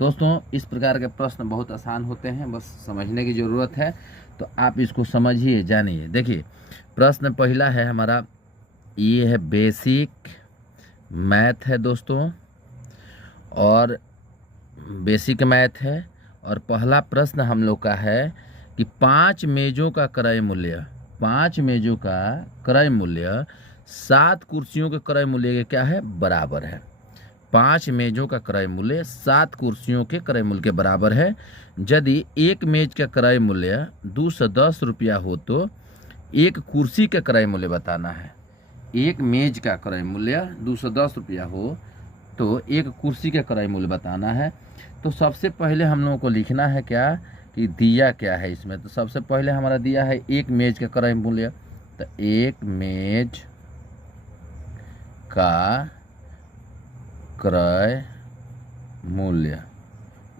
दोस्तों इस प्रकार के प्रश्न बहुत आसान होते हैं, बस समझने की ज़रूरत है। तो आप इसको समझिए, जानिए। देखिए प्रश्न पहला है हमारा, ये है बेसिक मैथ है दोस्तों, और बेसिक मैथ है। और पहला प्रश्न हम लोग का है कि 5 मेज़ों का क्रय मूल्य, 5 मेज़ों का क्रय मूल्य 7 कुर्सियों के क्रय मूल्य के क्या है, बराबर है। 5 मेज़ों का क्रय मूल्य 7 कुर्सियों के क्रय मूल्य के बराबर है। यदि एक मेज का क्रय मूल्य 210 रुपया हो तो एक कुर्सी का क्रय मूल्य बताना है। एक मेज का क्रय मूल्य 210 रुपया हो तो एक कुर्सी का क्रय मूल्य बताना है। तो सबसे पहले हम लोगों को लिखना है क्या, कि दिया क्या है इसमें। तो सबसे पहले हमारा दिया है एक मेज का क्रय मूल्य, तो एक मेज का क्रय मूल्य,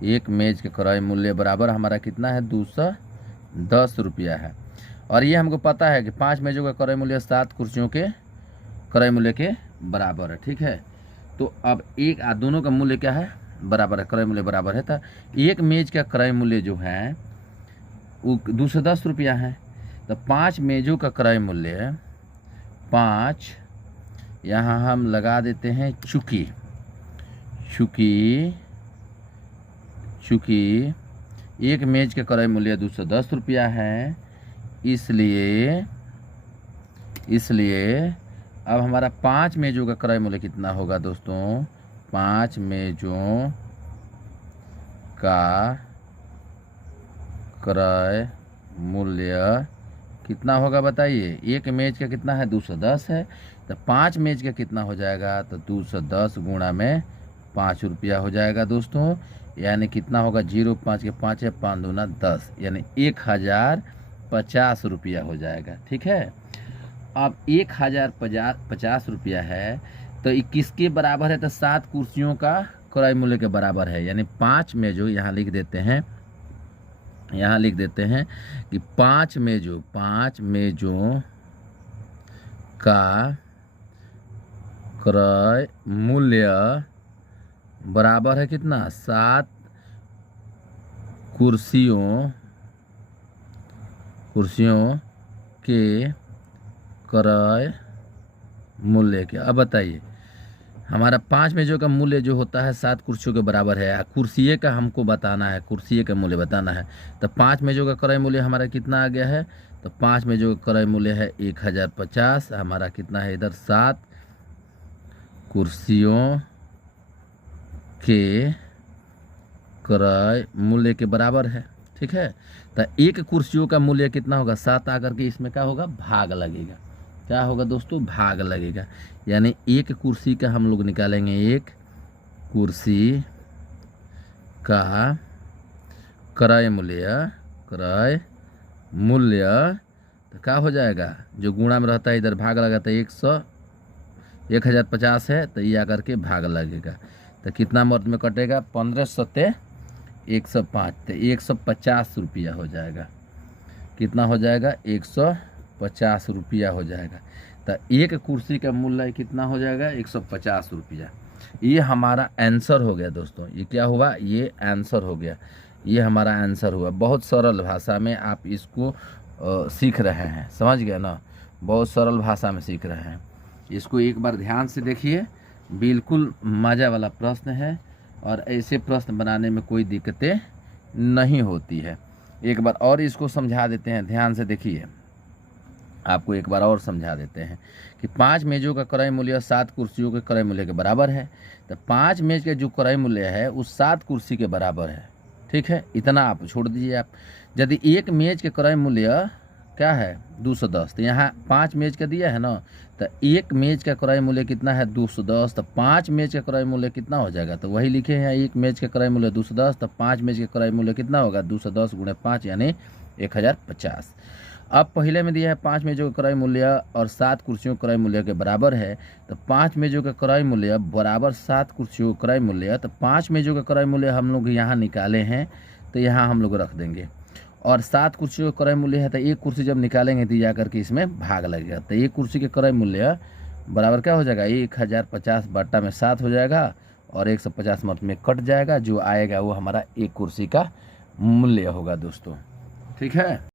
एक मेज के क्रय मूल्य बराबर हमारा कितना है, 210 रुपया है। और ये हमको पता है कि 5 मेजों का क्रय मूल्य 7 कुर्सियों के क्रय मूल्य के बराबर है। ठीक है, तो अब एक दोनों का मूल्य क्या है, बराबर है, क्रय मूल्य बराबर है। तो एक मेज का क्रय मूल्य जो है वो 210 रुपया है। तो 5 मेजों का क्रय मूल्य 5, यहाँ हम लगा देते हैं चूँकि एक मेज का क्रय मूल्य 210 रुपया है, इसलिए अब हमारा 5 मेजों का क्रय मूल्य कितना होगा दोस्तों, 5 मेजों का क्रय मूल्य कितना होगा बताइए। एक मेज का कितना है, 210 है, तो 5 मेज का कितना हो जाएगा, तो 210 गुणा में 5 रुपया हो जाएगा दोस्तों। यानी कितना होगा, 0 5 के 5 है, 5 दूना 10, यानी 1050 रुपया हो जाएगा। ठीक है, अब 1050 रुपया है तो ये किसके बराबर है, तो 7 कुर्सियों का क्रय मूल्य के बराबर है। यानी 5 मेजों, यहाँ लिख देते हैं कि 5 मेजों का क्रय मूल्य बराबर है कितना, 7 कुर्सियों के क्रय मूल्य के। अब बताइए हमारा 5 मेजों का मूल्य जो होता है 7 कुर्सियों के बराबर है, कुर्सिये का हमको बताना है, कुर्सिये का मूल्य बताना है। तो 5 मेजों का क्रय मूल्य हमारा कितना आ गया है, तो 5 मेजों का क्रय मूल्य है 1050। हमारा कितना है इधर, 7 कुर्सियों के क्रय मूल्य के बराबर है। ठीक है, तो एक कुर्सियों का मूल्य कितना होगा, 7 आकर के इसमें क्या होगा, भाग लगेगा। क्या होगा दोस्तों, भाग लगेगा। यानी एक कुर्सी का हम लोग निकालेंगे, एक कुर्सी का क्रय मूल्य तो क्या हो जाएगा, जो गुणा में रहता है इधर भाग लगाता है, 1050 है तो ये आकर के भाग लगेगा। तो कितना मर्द में कटेगा, 15 सत्ते 105, तो 150 रुपया हो जाएगा। कितना हो जाएगा, 150 रुपया हो जाएगा। तो एक कुर्सी का मूल्य कितना हो जाएगा, 150 रुपया। ये हमारा आंसर हो गया दोस्तों। ये क्या हुआ, ये आंसर हो गया, ये हमारा आंसर हुआ। बहुत सरल भाषा में आप इसको सीख रहे हैं, समझ गए ना, बहुत सरल भाषा में सीख रहे हैं। इसको एक बार ध्यान से देखिए, बिल्कुल मज़ा वाला प्रश्न है और ऐसे प्रश्न बनाने में कोई दिक्कतें नहीं होती है। एक बार और इसको समझा देते हैं, ध्यान से देखिए, आपको एक बार और समझा देते हैं कि 5 मेजों का क्रय मूल्य 7 कुर्सियों के क्रय मूल्य के बराबर है। तो 5 मेज का जो क्रय मूल्य है उस 7 कुर्सी के बराबर है। ठीक है, इतना आप छोड़ दीजिए। आप यदि एक मेज के क्रय मूल्य क्या है, 210, तो यहाँ 5 मेज का दिया है ना, तो एक मेज का क्रय मूल्य कितना है, 210, तो 5 मेज का क्रय मूल्य कितना हो जाएगा, तो वही लिखे हैं, एक मेज का क्रय मूल्य 210, तो 5 मेज का क्रय मूल्य कितना होगा, 210 गुणे 5 यानी 1050। अब पहले में दिया है 5 मेजों का क्रय मूल्य और 7 कुर्सियों के क्रय मूल्य के बराबर है। तो 5 मेजों का क्रय मूल्य बराबर 7 कुर्सियों का क्रय मूल्य, तो 5 मेजों का क्रय मूल्य हम लोग यहाँ निकाले हैं, तो यहाँ हम लोग रख देंगे। और 7 कुर्सियों का क्रय मूल्य है, तो एक कुर्सी जब निकालेंगे तो जा करके इसमें भाग लगेगा। तो एक कुर्सी के क्रय मूल्य बराबर क्या हो जाएगा, 1050 बट्टा में 7 हो जाएगा, और 150 मर्द में कट जाएगा, जो आएगा वो हमारा एक कुर्सी का मूल्य होगा दोस्तों। ठीक है।